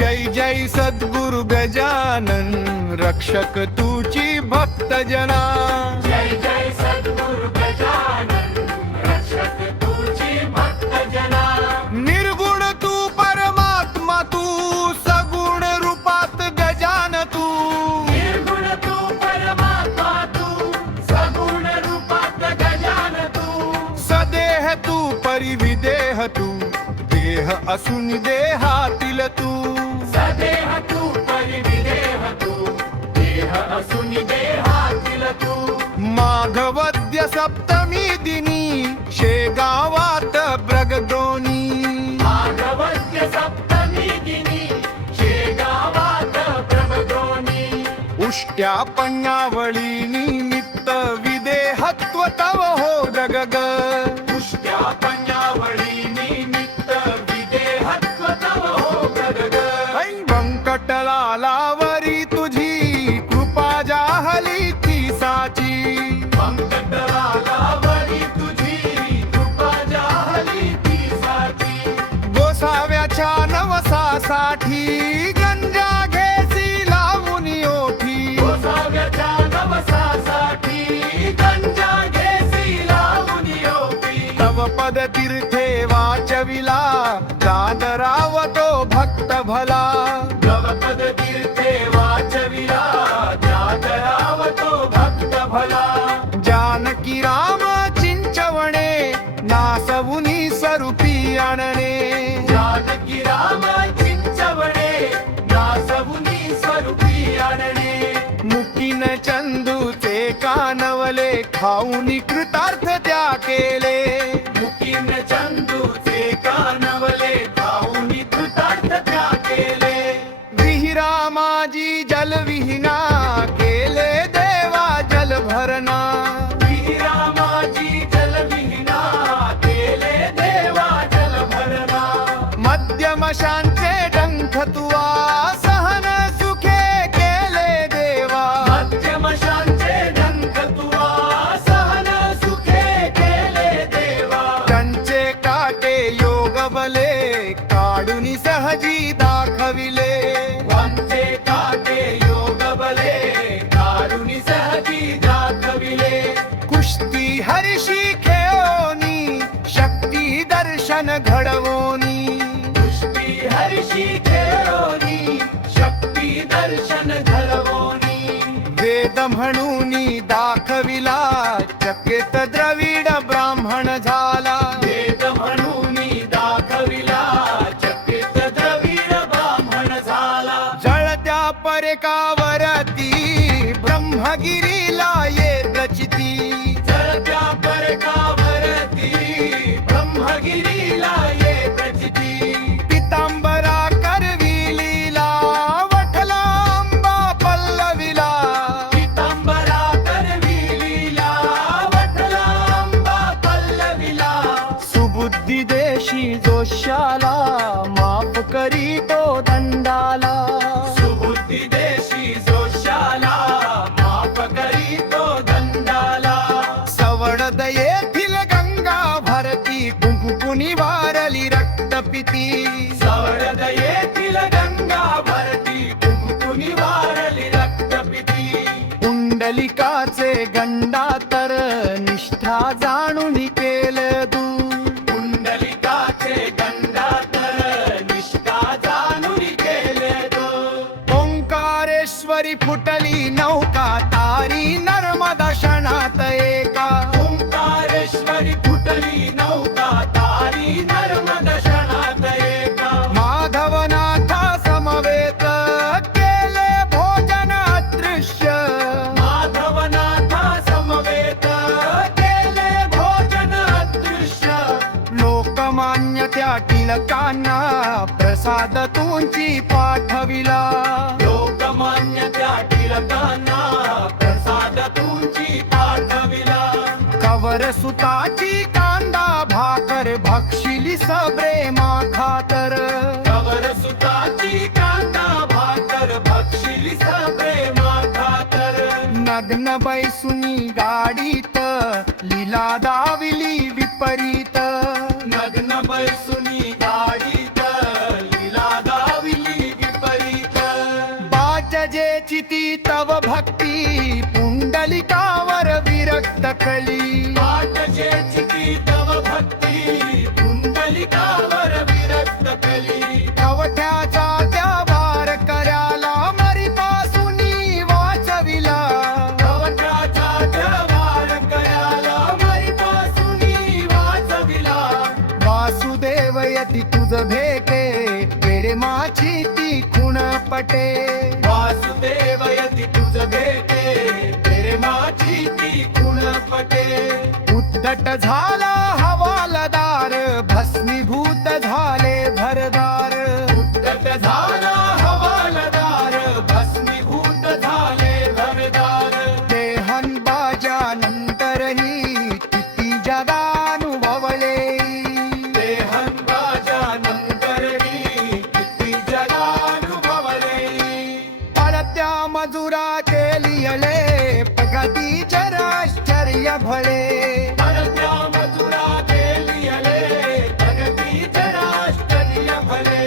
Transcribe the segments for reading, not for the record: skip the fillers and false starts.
जय जय सद्गुरु गजानन रक्षक तुची भक्त जना। जय जय सद्गुरु गजानन रक्षक तुझी भक्त जना। निर्गुण तू परमात्मा तू सगुण रूपात गजान तू। निर्गुण तू परमात्मा तू सगुण रूपात गजान तू। सदेह तू परिविदेह तू देह असून देहातील तू। सदेह तू परिविदेह तू देह असून देहातील तू। माघवद्य सप्तमी दिनी शेगावात ब्रगदोनी। माघवद्य सप्तमी दिनी शेगावात ब्रह्मद्रोणी। उष्ट्या पण्यावळी निमित्त विदेहत्व तव हो जगग। पुष्ट्या पंजावळी निमित्त विदेहत्व तव हो गगग। ऐ व्यंकटलालावरी तुझी कृपा जाहली ती साची। व्यंकटलालावरी तुझी कृपा जाहली ती साची। गोसाव्याच्या नवसासाठी गंजा घेसी लावून ओठी। गोसाव्याच्या नवसासाठी गंजा घेसी लावून ओठी। तव पद तीर्थे वाचविला दानराव तो भक्त भला। नवपद तीर्थे वाचविला जातराव तो भक्त भला। जानकी राम चिंचवणे नासवुनी स्वरूपी आणणे। जानकी राम चिंचवणे नासवुनी स्वरूपी आणणे। मुकीन चंदूचे कानवले खाऊनी कृतार्थ त्या केले। मुकीन चंदूचे कानवले खाऊनी कृतार्थ त्या केले। विहिरा माझी जलविहीना केले देवा जल भरणा। विहिरा माझी जलविहीना केले देवा जल भरणा। मध्यमशांचे डंख तुवा सहन सुखे केले देवा। मध्यमशांचे डंख तुवा सहन सुखे केले देवा। त्यांचे काटे योग बले काढून सहजी दाखविले। वांचे काटे योग बले काढूनी सहजी दाखविले। कुस्ती हर्षी खेळोनी शक्ती दर्शन घडवोनी। पुष्टी हर्षी खेळोनी शक्ती दर्शन घडवोनी। वेद म्हणूनी दाखविला चकित द्रविड ब्राह्मण झाला। वेद म्हणूनी दाखविला चकित द्रविड ब्राह्मण झाला। जळत्या परकावरती ब्रह्मगिरीला ये रचिती। जळत्या परकावरती ब्रह्मगिरीला ये प्रचिती। पितांबरा करविलीला वठला अंबा पल्लविला। पितांबरा करविलीला वठला अंबा पल्लविला। सुबुद्धी देशी जोशाला माफ करी तो दंडाला। सुबुद्धी देशी जोशाला माफ करी तो दंडाला। सवडद येथील गंगा भारती कुंकुनी वारली रक्तपिती। सवडद येथील गंगा भरती कुंकुनी वारली रक्तपिती। कुंडलिकाचे गंडातर निष्ठा जाणून केलं दूर। कुंडलिकाचे गंडातर निष्ठा जाणून केले तो। ओंकारेश्वरी फुटली नौका तारी नर्मदा क्षणात एका। ओंकारेश्वरी फुटली नौका तारी नर्मदा क्षणात एका। माधवनाथा समवेत केले भोजन अदृश्य। माधवनाथा समवेत केले भोजन अदृश्य। लोकमान्य त्या टिळकांना प्रसाद तुंची पाठविला। लोकमान्य त्या टिळकांना प्रसाद तुझी पाठविला। कवर सुताची कांदा भाकर भक्षिली सप्रेमा खातर। कवर सुताची कांदा भाकर भक्षिली सप्रेमा खातर। नग्न बैसुनी गाडीत लीला दाविली विपरीत। नग्न बैसुनी गाडीत लीला दाविली तव भक्ती पुंडलिकावर विरक्त कली वाटचे चिती तव भक्ती पुंडलिकावर विरक्त कली कवठ्याचा त्या वार कर्याला मरीपासूनी वाचविला कवचाचा व्यवहार करायला मरीपासूनी वाचविला वासुदेव यती तुझ भेटे प्रेमाची ती खुण पटे वासुदेव यती तुझ भेटे प्रेमाची ती गुण पटे उद्धट झाला हवालदार भस्मीभूत झाले भरदार उद्धट झाला हवालदार भस्मीभूत झाले घरदार देहन बाजानंतरही किती जगानुभवले देहन बाजानंतरही किती जगानुभवले परत्या मजुरा केलियले प्रगतीचे आश्चर्य भळे परत्या मथुरा गेलियले प्रगतीचे आश्चर्य भले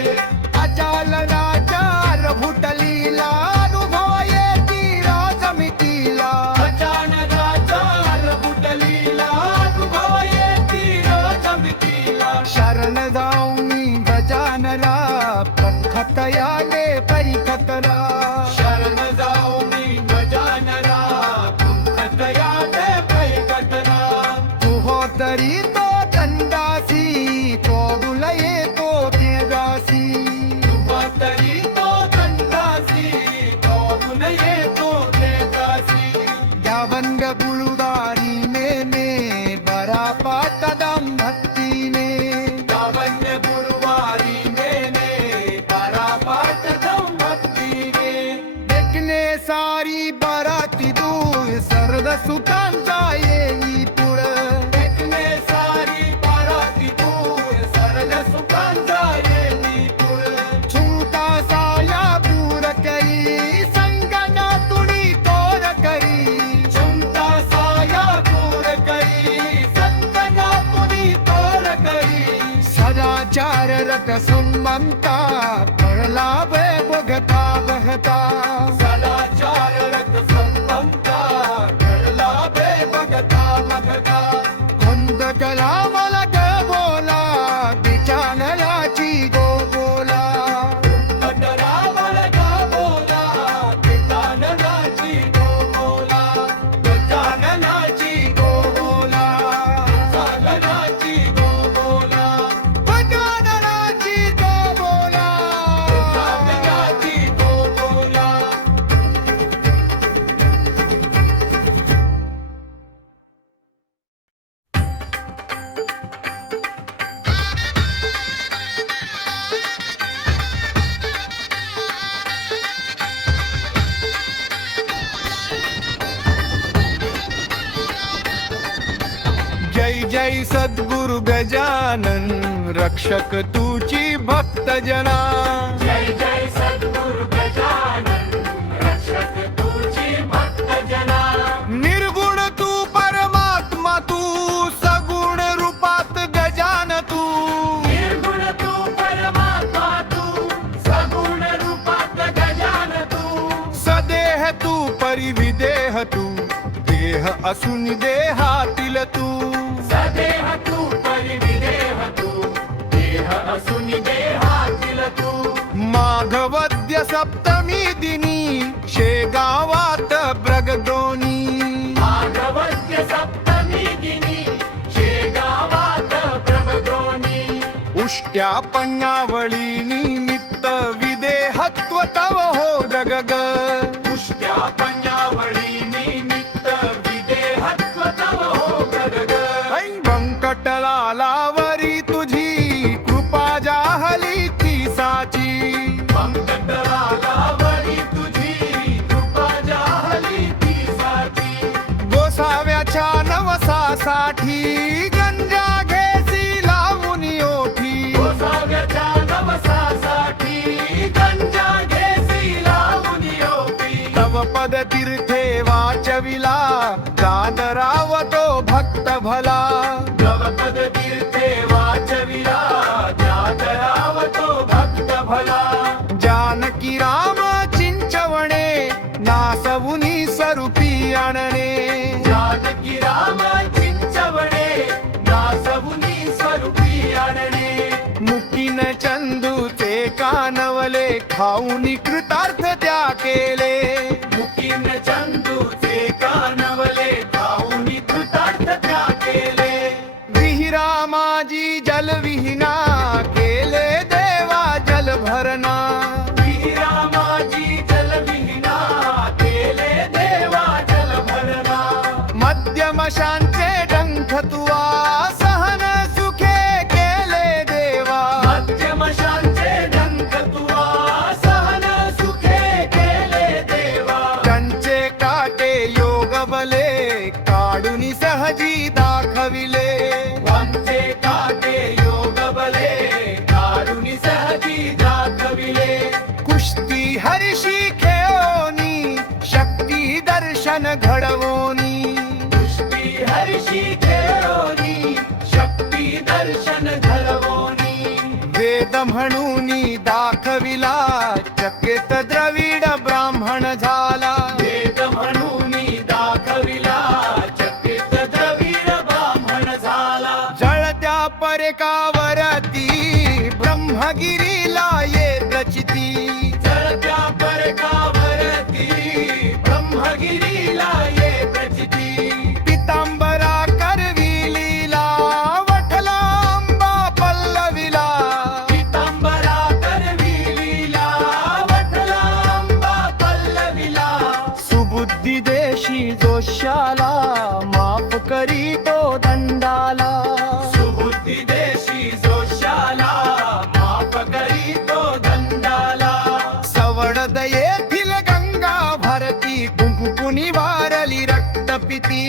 अचाल राचार भुटलीला अनुभव येती राजमितीला अचानकाचार बुटलीला अनुभव येती राजमितीला शरण जाऊनी गजानला प्रखत याले परिखतला शरण जाऊनी गजानना कुंभकया ते पैकटना तुहो तरी तो दंडासी तोडुल येतो तेजासी तरी तो दंडासी कौन येतो देदासी यावंग बुळुदारी ने बरा पातदम भक्तीने लावण्य गुरुवारी नेने परापाट भक्तीने देखणे सारी बराती दूर सर्व सुखांचा येई पुढ एकने सारी पराती दूर सरल सुखांचा येती तुळ छूता साया पूर करी संगना तुडी तोर करी क्षमता साया दूर करी संतना तुनी तोर करी सदाचार रत सुमंता पडला वे बघता बघता सदाचार रत संपंता घडला बे बघता बघता कुंद कला मला ग बोला बिचानलाची गो बोला कटरावळ का बोला पिताननाची गो बोला गजाननाची गो बोला सागराची गो बोला गजाननाची गो बोला सागराची गो बोला जय जय सद्गुरु गजानन रक्षक तुची भक्त जना जय जय सद्गुरु गजानन रक्षक तुझी भक्त जना निर्गुण तू परमात्मा तू सगुण रूपात गजान तू निर्गुण तू परमात्मा तू सगुण रूपात गजान तू सदेह तू परिविदेह तू देह असून देहातील तू सदेह तू परिविदेह तू देह असून देहातील तू माघवद्य सप्तमी दिनी शेगावात ब्रगदोनी माघवद्य सप्तमी दिनी शेगावात प्रबोधोनी उष्ट्या पण्यावळी निमित्त विदेहत्व तव हो जगग पुष्ट्या पंजावळी निमित्त विदेहत्व तव हो गदग ऐ व्यंकटलालावरी तुझी कृपा जाहली ती साची पंकटलालावरी तुझी कृपा जाहली ती साची गोसाव्याच्या नवसासाठी गंजा घेसी लावून ओठी गोसाव्याच्या नवसासाठी गंजा घेसी लावून योगी तव पद तीर्थे वाचविला दानराव तो भक्त भला नवपद तीर्थे वाचविला जातराव तो भक्त भला जानकी राम चिंचवणे नास नवले खाऊनी कृतार्थ त्या केले. मुकीन चंदूचे कानवले खाऊनी कृतार्थ त्या केले. विहिरा माझी जलविहीना केले देवा जल भरणा. विहिरा माझी जलविहीना केले देवा जल भरणा. मध्यमशांचे डंख तुवा सहन सुखे केले देवा. मध्यमशांचे डंख तुवा सहन सुखे केले देवा. त्यांचे काटे योग बले काढून सहजी दाखविले. वंचे काटे योग बले काढून सहजी दाखविले. कुस्ती हरिशी खेळोनी शक्ती दर्शन घडवोनी. दृष्टी हर्षी खेळोनी शक्ती दर्शन घडवोनी. वेद म्हणूनी दाखविला चकित द्रविड ब्राह्मण झाला. वेद म्हणूनी दाखविला चकित द्रविड ब्राह्मण झाला. जळत्या परकावरती ब्रह्मगिरीला येत चिती. जळत्या परकावरती ब्रह्मगिरीला ये प्रचिती. पितांबरा करविलीला वठला अंबा पल्लविला. पितांबरा करविलीला वठला अंबा पल्लविला. सुबुद्धी देशी जोशाला माफ करी तो दंडाला. सुबुद्धी देशी जोशाला माफ करी तो दंडाला. सवडद येथील गंगा भारती कुंकुनी वारली रक्तपिती.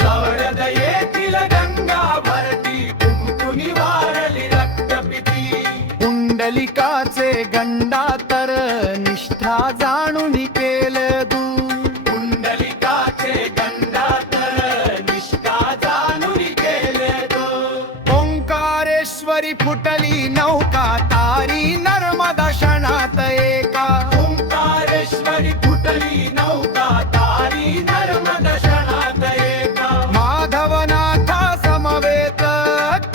सवडद येथील गंगा भरती कुंकुनी वारली रक्तपिती. पुंडलिकाचे गंडातर निष्ठा जाणून केलं तू. पुंडलिकाचे गंडातर निष्ठा जाणून केले तो. ओंकारेश्वरी फुटली नौका तारी नर्मदा क्षणात एका. ओंकारेश्वरी फुटली नौका तारी नर्मदा क्षणात एका. माधवनाथा समवेत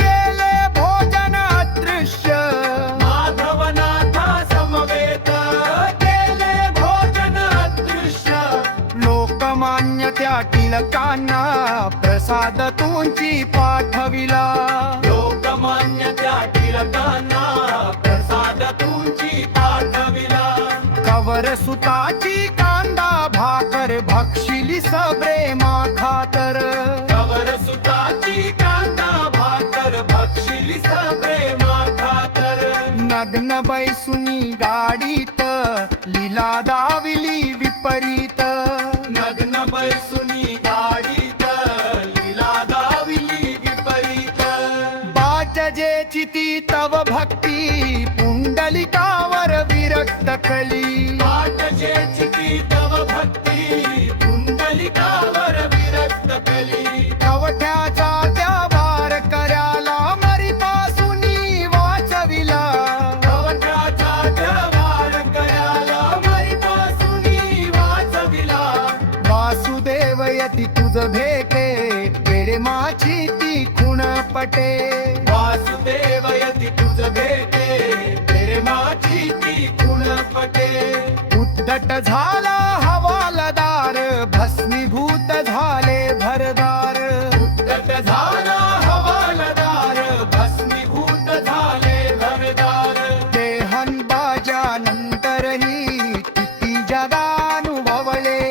केले भोजन अदृश्य. माधवनाथा समवेत केले भोजन अदृश्य. लोकमान्य त्या टिळकांना प्रसाद तुंची पाठविला. लोकमान्य त्या टिळकांना प्रसाद तुझी पाठविला. कवर सुताची कांदा भाकर भक्षिली सप्रेमा खातर. कवर सुताची कांदा भाकर भक्षिली प्रेमा खातर. नग्न बैसुनी गाडीत लीला दाविली विपरीत. नग्न बैसुनी गाडीत लीला दाविली विपरीत. बाचजे चिती तव भक्ती पुंडलिकावर विरक्त कली. पाटजे चिती तव भक्ती पुंडलिकावर विरक्त कली. कवठ्याचा त्या वार कर्याला मरीपासूनी वाचविला. कवचाचा व्यवहार करायला मरीपासूनी वाचविला. वासुदेव यती तुझ भेटे प्रेमाची ती खुण पटे. वासुदेव यती तुझ भेटे प्रेमाची ती खुण पटे. उद्धट झाला हवालदार भस्मीभूत झाले भरदार. उद्धट झाला हवालदार भस्मीभूत झाले घरदार. देहन बाजानंतरही किती जगानुभवले.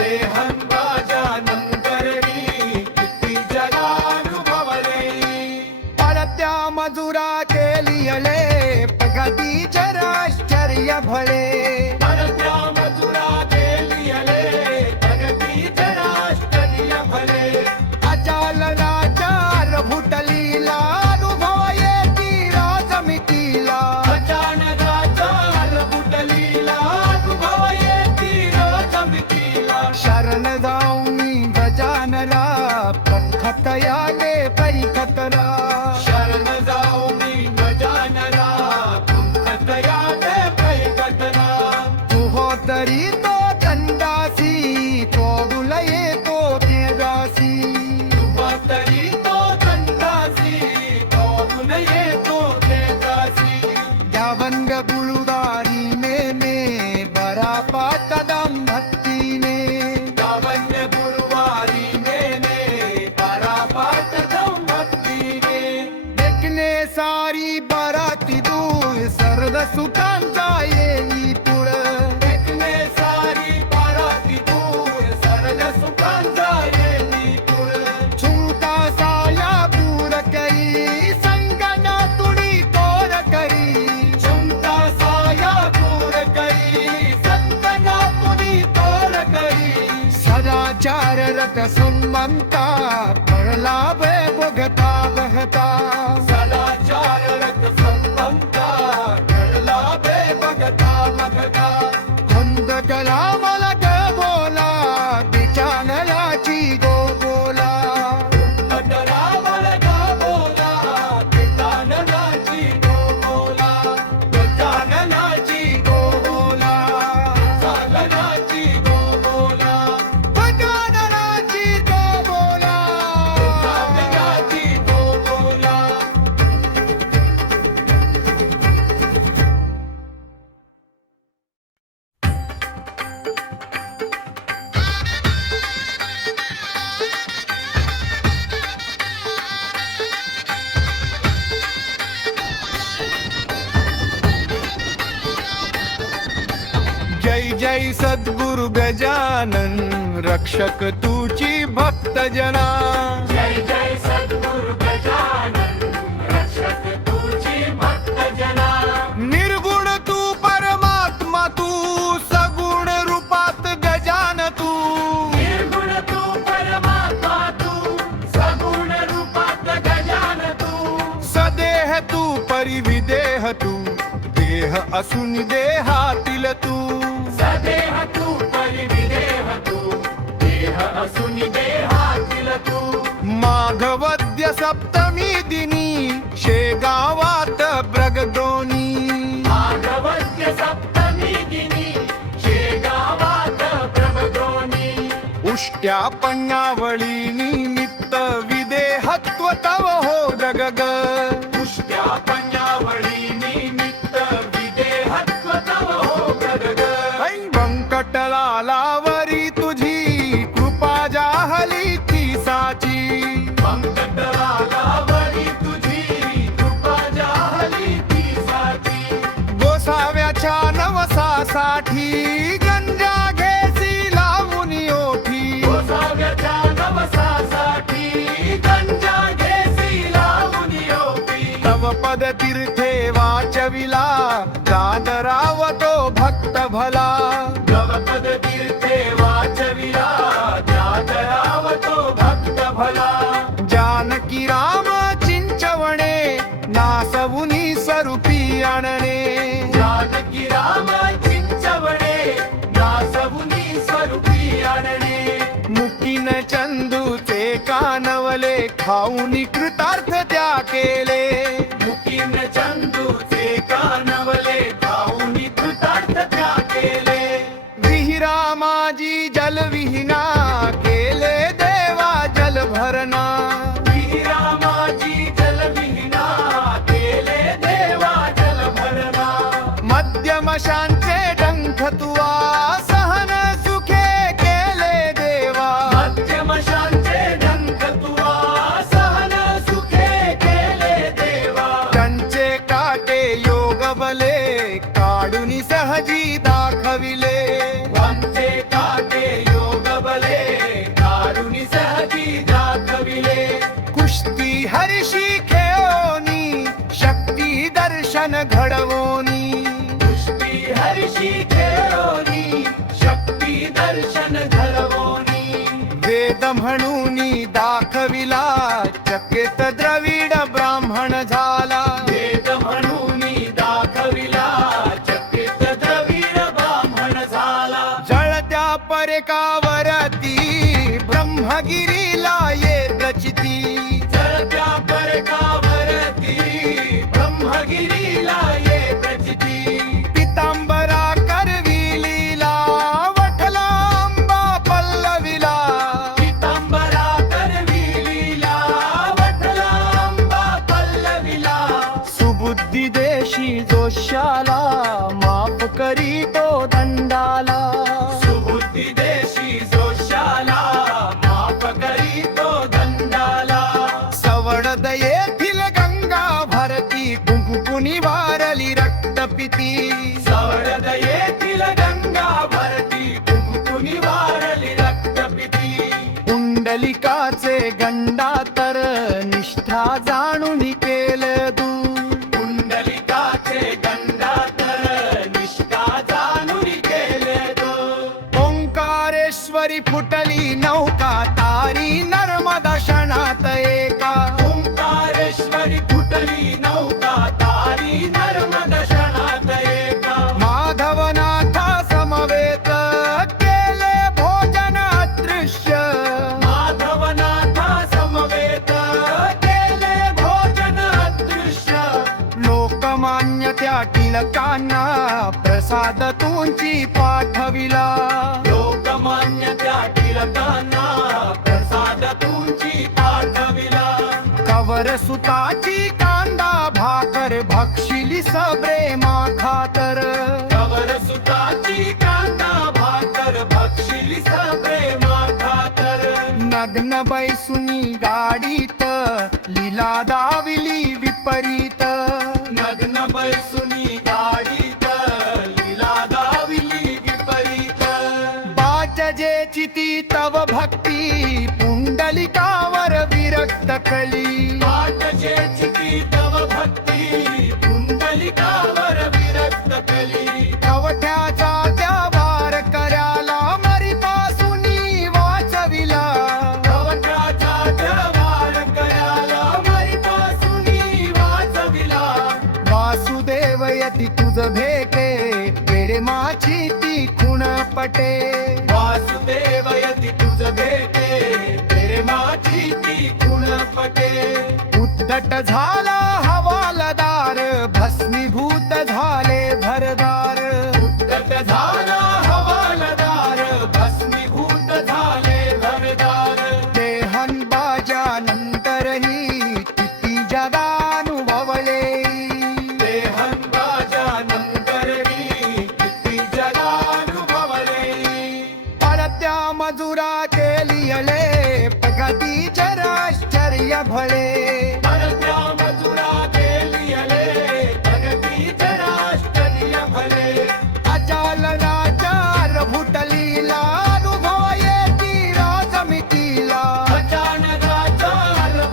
देहन बाजानंतरही किती जगानुभवले. परत्या मजुरा केलियले प्रगतीचे आश्चर्य भळे. परत्या मजुरा गेलियले प्रगतीचे आश्चर्य भले. अचाल राचार भुटलीला अनुभव येती राजमितीला. अचानकाचा बुटलीला अनुभव येती रोजमितीला. शरण जाऊनी गजानला पंखत याले परिखतरा. शरण जाऊनी गजानरा पुंखत यादे पैकटना. तू हो तरी तो दंडासी तोडुल येतो तेजासी. तुझा तरी तो दंडासी तोडून येतो तेजासी. द्यावंग बुळुदा चलत सुमंता पडला बे बघता बघता सदाचार रथ संपंता घडला बे बघता बघता अंध कला मला ग बोला बिचानलाची गो बोला अंधरा मलगा बोला पिताननाची गो बोला गजाननाची गो बोला सागराची गो बोला गजाननाची गो बोला सागराची गो बोला जय जय सद्गुरु गजानन रक्षक तुची भक्त जना जय जय सद्गुरु गजानन रक्षक तुझी भक्त जना निर्गुण तू परमात्मा तू सगुण रूपात गजान तू निर्गुण तू परमात्मा तू सगुण रूपात गजान तू सदेह तू परिविदेह तू देह असून देहातील तू सदेह तू परिविदेह तू देह असून देहातील तू माघवद्य सप्तमी दिनी शेगावात ब्रगदोनी माघवद्य सप्तमी दिनी शेगावात प्रबोधोनी उष्ट्या पण्यावळी निमित्त विदेहत्व तव हो जगग पुष्ट्या पंजावळी निमित्त विदेहत्व तव हो गगग ऐ व्यंकटलालावरी तुझी कृपा जाहली ती साची पंकटलालावरी तुझी कृपा जाहली ती साची गोसाव्याच्या नवसासाठी गंजा घेसी लावून ओठी गोसाव्याच्या नवसासाठी गंजा घेसी लावून योगी तव पद तीर्थे वाचविला दादराव तो भक्त भला गवपद तीर्थे वाचविला जातराव तो भक्त भला जानकी राम चिंचवणे नासवुनी स्वरूपी आणणे जानकी राम चिंचवणे नासवुनी स्वरूपी आणणे मुकीन चंदूचे कानवले खाऊनी कृतार्थ त्या केले मुकीन चंदूचे कानवले खाऊनी कृतार्थ त्या केले विहिरा माझी जलविहीना केले देवा जल भरणा रामाची जलविहीना केले देवा जल भरणा मध्यमशांचे डंख तुवा सहन सुखे केले देवा मध्यमशांचे डंख तुवा सहन सुखे केले देवा त्यांचे काटे योग बले काढून सहजी दाखविले वांचे काटे योग बले कारुणी सहजी दाखविले कुस्ती हर्षी खेळोनी शक्ती दर्शन घडवोनी पुष्टी हर्षी खेळोनी शक्ती दर्शन घडवोनी वेद म्हणून दाखविला चकित द्रविड ब्राह्मण झाला वेद म्हणून दाखविला चकित द्रविड ब्राह्मण झाला जळत्या परकावरती ब्रह्मगिरीला ये रचिती जळत्या परकावरती ब्रह्मगिरीला ये प्रचिती पितांबरा करविलीला वठला अंबा पल्लविला पितांबरा करविलीला वठला अंबा पल्लविला सुबुद्धी देशी जोशाला माफ करी तो दंडाला सुबुद्धी देशी जोशाला माफ करी तो दंडाला सवड येथील गंगा भारती कुंकुनी वारली रक्तपिती सवडद येथील गंगा भरती कुंकुनी वारली रक्तपिती पुंडलिकाचे गंडा तर निष्ठा जाणून केलं दूर पुंडलिकाचे गंडातर निष्ठा जाणून केले तो ओंकारेश्वरी फुटली नौका लोकांना प्रसाद तुमची पाठविला. लोकमान्य त्या टिळकांना प्रसाद तुमची पाठविला. कवर सुताची कांदा भाकर भक्षिली सप्रेमा खातर. कवर सुताची कांदा भाकर भक्षिली सप्रेमा खातर. नग्न बैसुनी गाडीत लीला दाविली विपरीत. नग्न बैसुनी गाडीत लीला दाविली विपरीत. बाचजे चिती तव भक्ती पुंडलिकावर विरक्त कली. वाटचे चिती तव भक्ती पुंडलिकावर विरक्त कली. कवठ्याचा त्या वार कराला मरीपासूनी वाचविला. कवचाचा व्यवहार करायला मरीपासूनी वाचविला. वासुदेव यती तुझ भेटे प्रेमाची ती खुण पटे. वासुदेव यती तुझ भेटे प्रेमाची ती खुण पटे. उद्धट झाला हवालदार भस्मीभूत झाले भरदार. उद्धट झाला हवालदार भस्मीभूत झाले घरदार. देहन बाजानंतरही किती जगानुभवले. देहन राजानंतरही किती जगानुभवले. परत्या मजुरा केलियले प्रगतीचे आश्चर्य भळे. परत्या मजुरा केलियले प्रगतीचे आश्चर्य भले. अचाल राचार भुटलीला अनुभव येती राजमितीला. अचानकाचा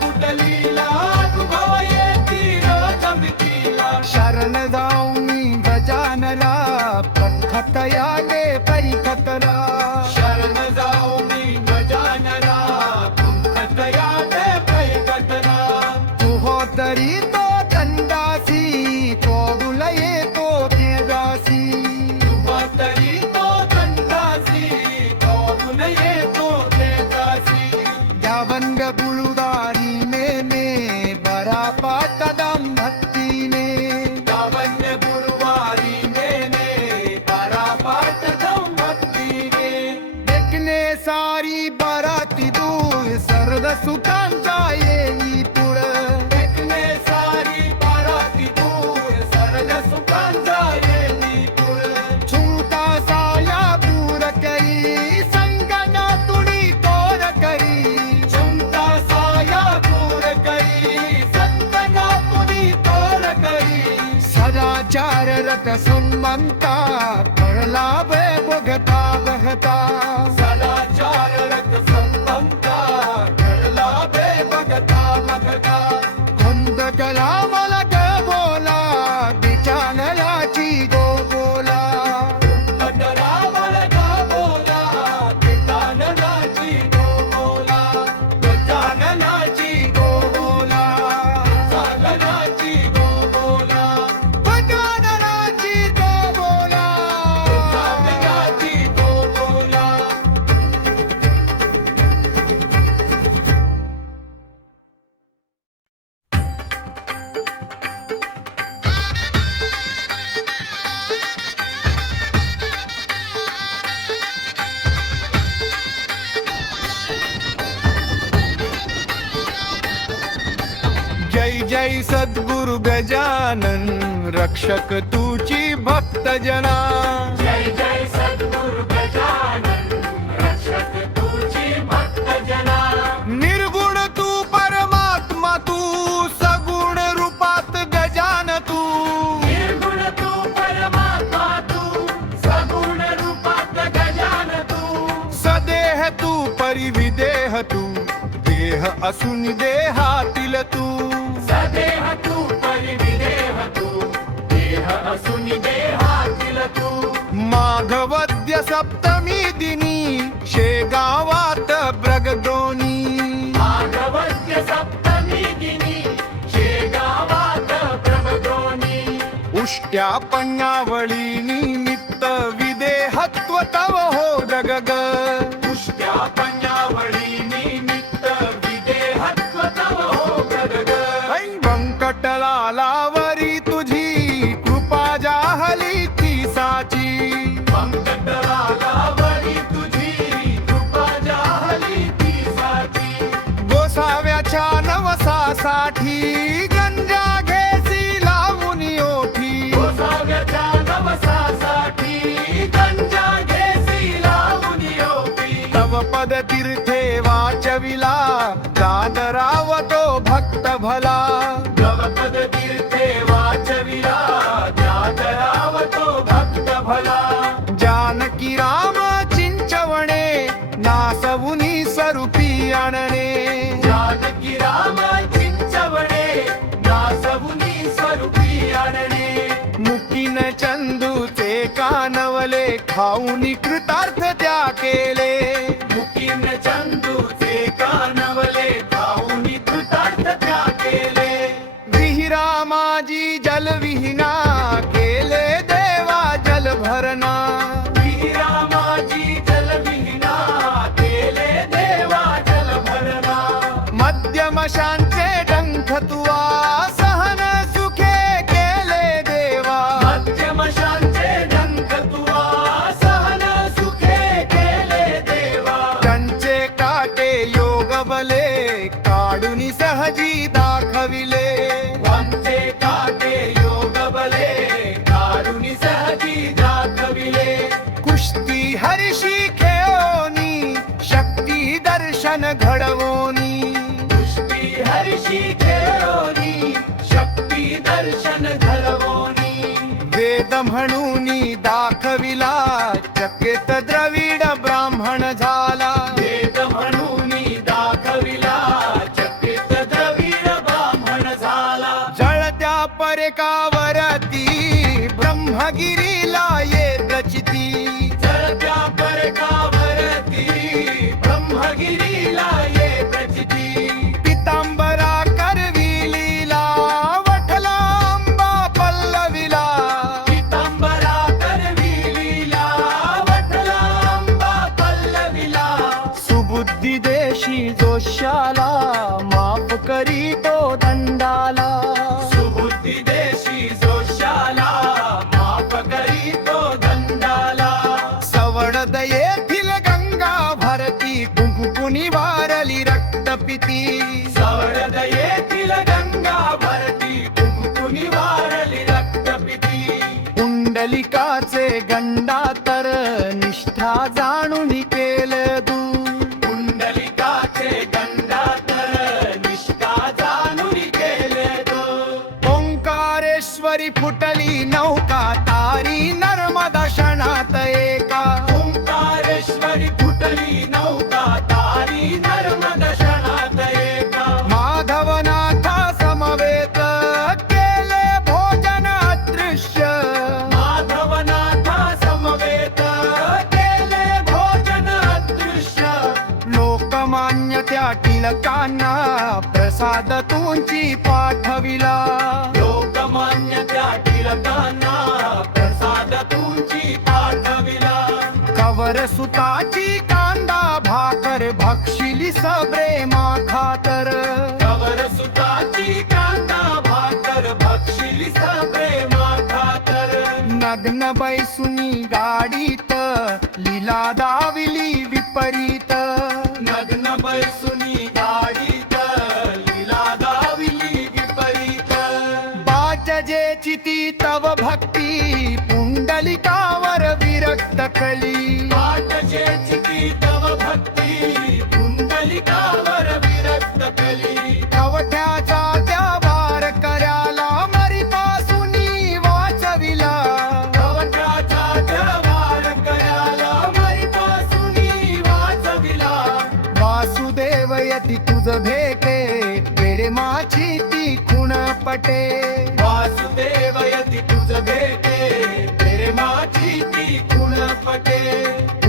बुटलीला अनुभव येती राजमितीला. शरण जाऊनी गजानला प्रखत याले परिखतला. शरण जाऊनी गजानना कुंभतया ते पैकटना. तुहो तरी तो दंडासी तो दुलये तो तेजासी. तरी तो दंडासी तो येतो देदासी. यावंग बुळुदारी ने बरा पातदम भक्तीने. लावण्य गुरुवारी नेने परापाट भक्तीने. देखणे सारी बराती दूर सर्व सुखांचा येई पुढ. देखणे सारी पराती दूर सरळ सुखांचा येती दूर. छूता साया दूर करी संगना तुडी तोर करी. चिंता साया दूर करी संतना तुझी तोर करी. सदाचार रथ सुमंता पडला बे बघता बघता. सदाचार रथ संबंधा घडला बे बघता बघता. खुंद कला मला ग बोला बिचानलाची गो बोला. रावण का बोला गजाननाची गो बोला. गजाननाची गो बोला गजाननाची गो बोला. गजाननाची गो बोला. गजाननाची गो बोला. जय जय सद्गुरु गजानन रक्षक तुची भक्त जना. जय जय सद्गुरु गजानन रक्षक तुझी भक्त जना. निर्गुण तू परमात्मा तू सगुण रूपात गजान तू. निर्गुण तू परमात्मा तू सगुण रूपात गजान तू. सदेह तू परिविदेह तू देह असून देहातील तू. सदेह तू परिविदेह तू देह असून देहातील तू. माघवद्य सप्तमी दिनी शेगावात ब्रगदोनी. माघवद्य सप्तमी दिनी शेगावात प्रबोधोनी. उष्ट्या पण्यावळी निमित्त विदेहत्व तव हो जगग. पुष्ट्या पंजावळी निमित्त विदेहत्व तव हो गगग. व्यंकटलालावरी तुझी कृपा जाहली नवसासाठी गंजा घेसी लावून ओठी गोसाव्याच्या नवसासाठी गंजा घेसी लावून ओठी तव पद तीर्थे वाचविला दादराव तो भक्त भला नवपद तीर्थे वाचविला जातराव तो भक्त भला जानकी राम चिंचवणे नासवुनी स्वरूपी आणणे जानकी राम चिंचवणे नासवुनी स्वरूपी आणणे मुकीन चंदूचे कानवले खाऊनी कृतार्थ त्या केले मुकीन चंदूचे कानवले खाऊनी कृतार्थ त्या केले विहिरा माझी जलविहीना केले देवा जल भरणा विहिरा माझी जलविहीना केले देवा जल भरणा मध्यमशांचे डंख तुवा सहन सुखे केले देवा मध्यमशांचे डंख तुवा सहन सुखे केले देवा त्यांचे काटे योग बले काढून सहजी दाखविले वांचे काटे योग बले कारुणी सहजी दाखविले कुस्ती हर्षी खेळोनी शक्ती दर्शन घडवोनी पुष्टी हर्षी खेळोनी शक्ती दर्शन घडवोनी वेद म्हणून दाखविला चकित द्रविड ब्राह्मण झाला वेद म्हणून दाखविला चकित द्रविड ब्राह्मण झाला जळत्या परेकावरती ब्रह्मगिरीला येत चिती जळत्या परकावरती ब्रह्मगिरीला येत चिती पितांबरा करविलीला वठला आंबा पल्लविला पितांबरा करविलीला वठला आंबा पल्लविला सुबुद्धी देशी जोशाला माफ करी तो दंडाला सुबुद्धी देशी जोशाला माफ करी तो दंडाला सवडद येथील गंगा भारती कुंकुनी वारली रक्तपिती सवडद येथील गंगा भरती कुंकुनी वारली रक्तपिती पुंडलिकाचे गंडा तर निष्ठा जाणून केलं तू कुंडलिकाचे गंडातर निष्ठा जाणून केले तो ओंकारेश्वरी फुटली नौका तारी नर्मदा क्षणात एका ओंकारेश्वरी फुटली नौका तारी नर्मद क्षणात एका माधवनाथा समवेत केले भोजन अदृश्य माधवनाथा समवेत केले भोजन अदृश्य लोकमान्य त्या टिळकांना प्रसाद तुंची पाठविला लोकमान्य त्या टिळकांना प्रसाद तुझी पाठविला कवर सुताची कांदा भाकर भक्षिली सप्रेमा खातर कवर सुताची कांदा भाकर भक्षिली प्रेमा खातर नग्न बैसुनी गाडीत लीला दाविली विपरीत नग्न बैसुनी गाडीत लीला दाविली विपरीत बाजजे चिती तव भक्ती पुंडलिकावर विरक्त कली पाठचे चिती तव भक्ती कुंडलिकावर विरक्त कली कवठ्याचा त्या वार कराला मरीपासुनी वाचविला कवचाचा जवार कराला मरीपासुनी वाचविला वासुदेव यती तुझ भेटे प्रेमाची ती खुण पटे वासुदेव यती तुझ भेटे प्रेमाची ती खुण पटे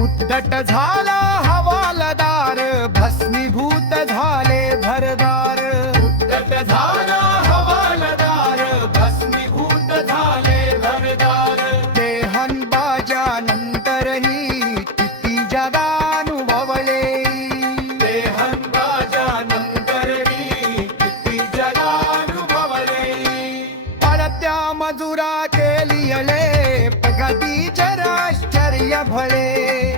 उद्धट झाला हवालदार भस्मीभूत झाले भरदार उद्धट झाला हवालदार भस्मीभूत झाले घरदार देहन बाजानंतरही किती जगानुभवले देहन बाजानंतरही किती जगानुभवले पडत्या मजुरा केलियले प्रगतीचे आश्चर्य भळे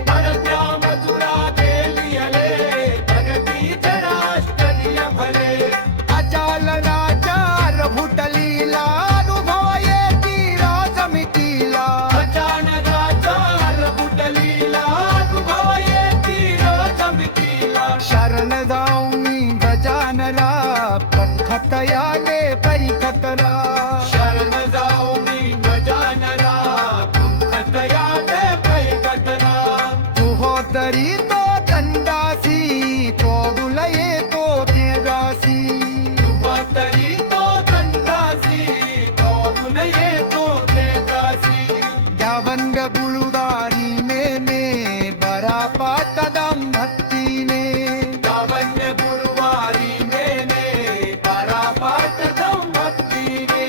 परत्या मथुरा केलियले प्रगती रंग गुळदारी ने बरापा कदम भक्ती ने लावण्य गुरुवारी ने परापा कदम भक्ती ने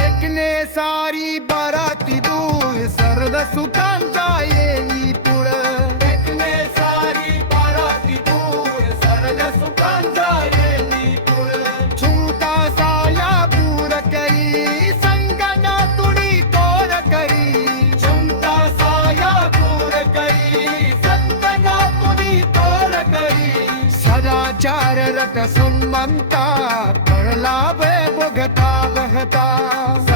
देखणे सारी बाराती दूर सर्व सुखांचा येई पुढं देखणे सारी बाराती दूर सर्व सुखांचा येई पुढं छूता साया पूर करी संगना तुडी तोर करी क्षमता साया दूर करी संतना तुझी तोर करी सदाचार रत सुमंता पडला बघता बघता